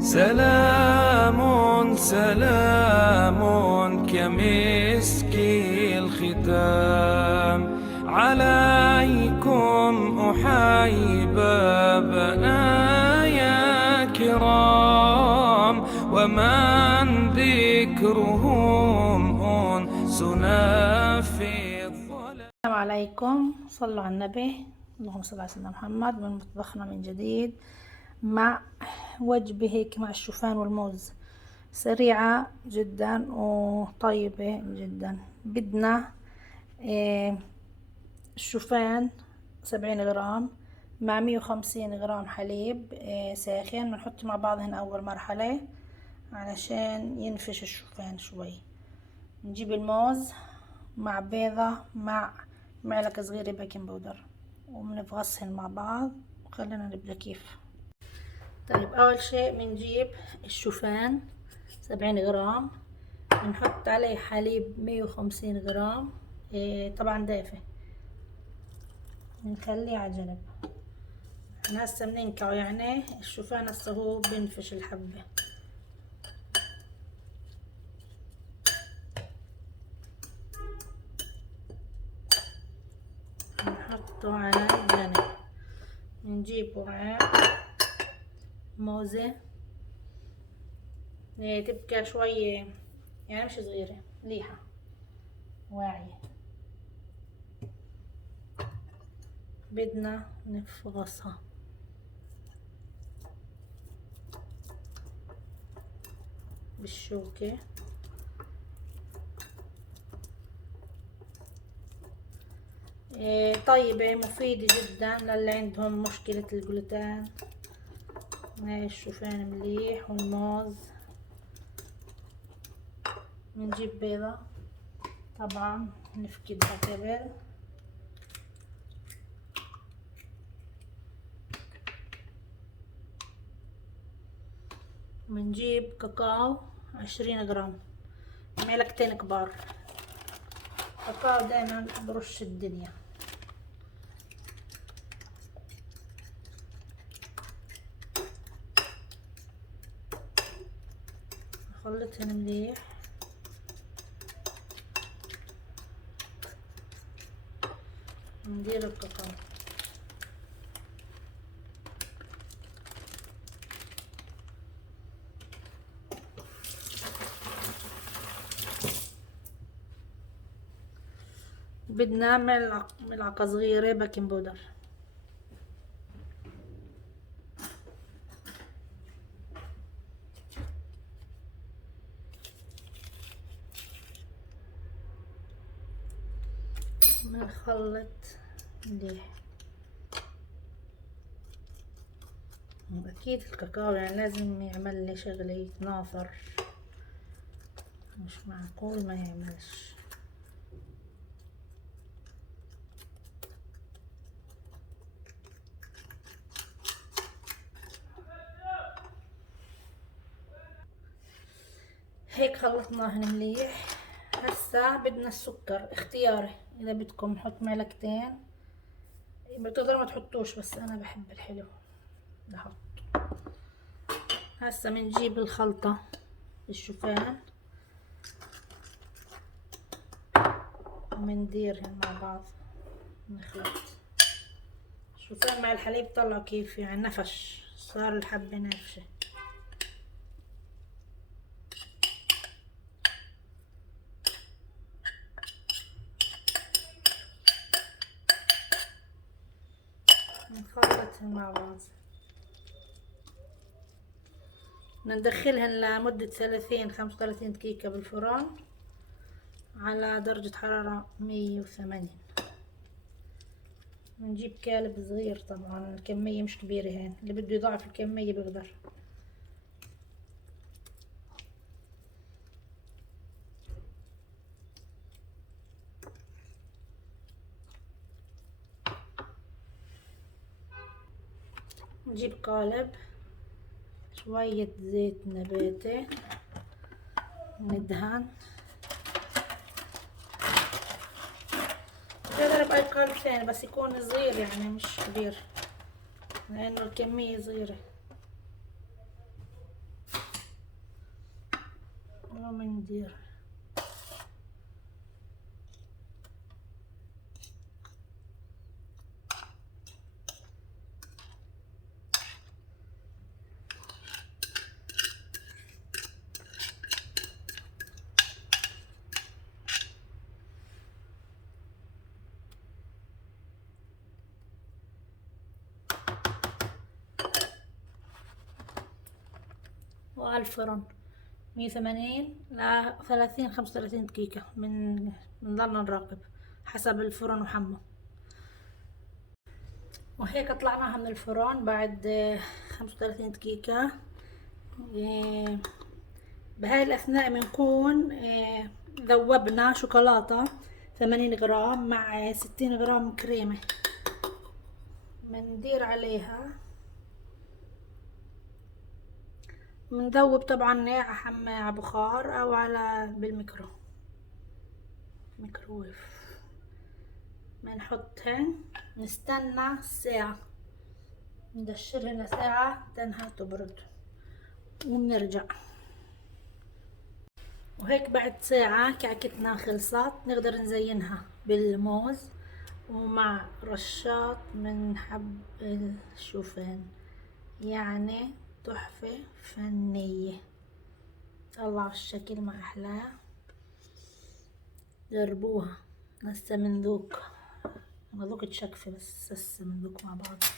سلام سلام كمسك الختام عليكم أحيبا بنايا كرام ومن ذكرهم أنسنا في الظلام. السلام عليكم، صلوا على النبي. اللهم صل على سيدنا محمد. من مطبخنا من جديد مع وجبة هيك مع الشوفان والموز، سريعة جدا وطيبة جدا. بدنا الشوفان 70 غرام مع 150 غرام حليب ساخن. بنحط مع بعض هنا أول مرحلة علشان ينفش الشوفان شوي. نجيب الموز مع بيضة مع معلقة صغيرة بيكنج باودر وبنفغصهن مع بعض. وخلينا نبدأ كيف. طيب أول شيء بنجيب الشوفان 70 غرام، بنحط عليه حليب 150 غرام طبعا دافئ، بنخليه على جنب. احنا هسه بننكعه، يعني الشوفان هسه هو بنفش الحبة. نحطه على جنب. نجيب وعاء موزة تبقى شوية، يعني مش صغيرة، مليحة واعية. بدنا نفغصها. بالشوكة. طيبة مفيدة جدا للي عندهم مشكلة الجلوتين. هاي الشوفان مليح والموز. بنجيب بيضة طبعا نفقدها قبل. بنجيب كاكاو 20 غرام، معلقتين كبار. كاكاو دايما برش الدنيا. نخلطهن مليح. ندير الكاكاو. بدنا ملعقة صغيرة بيكنج باودر. بنخلط مليح. اكيد الكاكاو يعني لازم يعمل لي شغله يتناثر، مش معقول ما يعملش. هيك خلطناهن مليح. هسا بدنا السكر اختياري، اذا بدكم نحط معلقتين بتقدروا ما تحطوش، بس انا بحب الحلو بحط. هسا بنجيب الخلطة الشوفان ومنديرهم مع بعض. نخلط الشوفان مع الحليب، طلعوا كيف يعني نفش، صار الحبة نافشة. نخلطهم مع بعض. ندخلهن لمدة 35 دقيقة بالفرن على درجة حرارة 180. نجيب كالب صغير، طبعا الكمية مش كبيرة، هين اللي بده يضاعف الكمية بيقدر. نجيب قالب شوية زيت نباتي ندهن. بقدر بأي قالب ثاني بس يكون صغير، يعني مش كبير لأنه الكمية صغيرة. شو بندير؟ وعلى الفرن 180 ل 30 35 دقيقة. بنضلنا نراقب حسب الفرن وحمه. وهيك طلعناها من الفرن بعد 35 دقيقة. بهاي الأثناء بنكون ذوبنا شوكولاتة 80 غرام مع 60 غرام كريمة. بندير عليها، بنذوب طبعا يا على بخار او على ميكروويف. بنحطهن نستنى ساعة، ندشرهن لساعة تنها تبرد وبنرجع. وهيك بعد ساعة كعكتنا خلصت. نقدر نزينها بالموز ومع رشات من حب الشوفان، يعني تحفة فنية. طلعوا الشكل ما أحلاه. جربوها. هسه بنذوق. أنا ذقت شكفة بس هسه بنذوق مع بعض.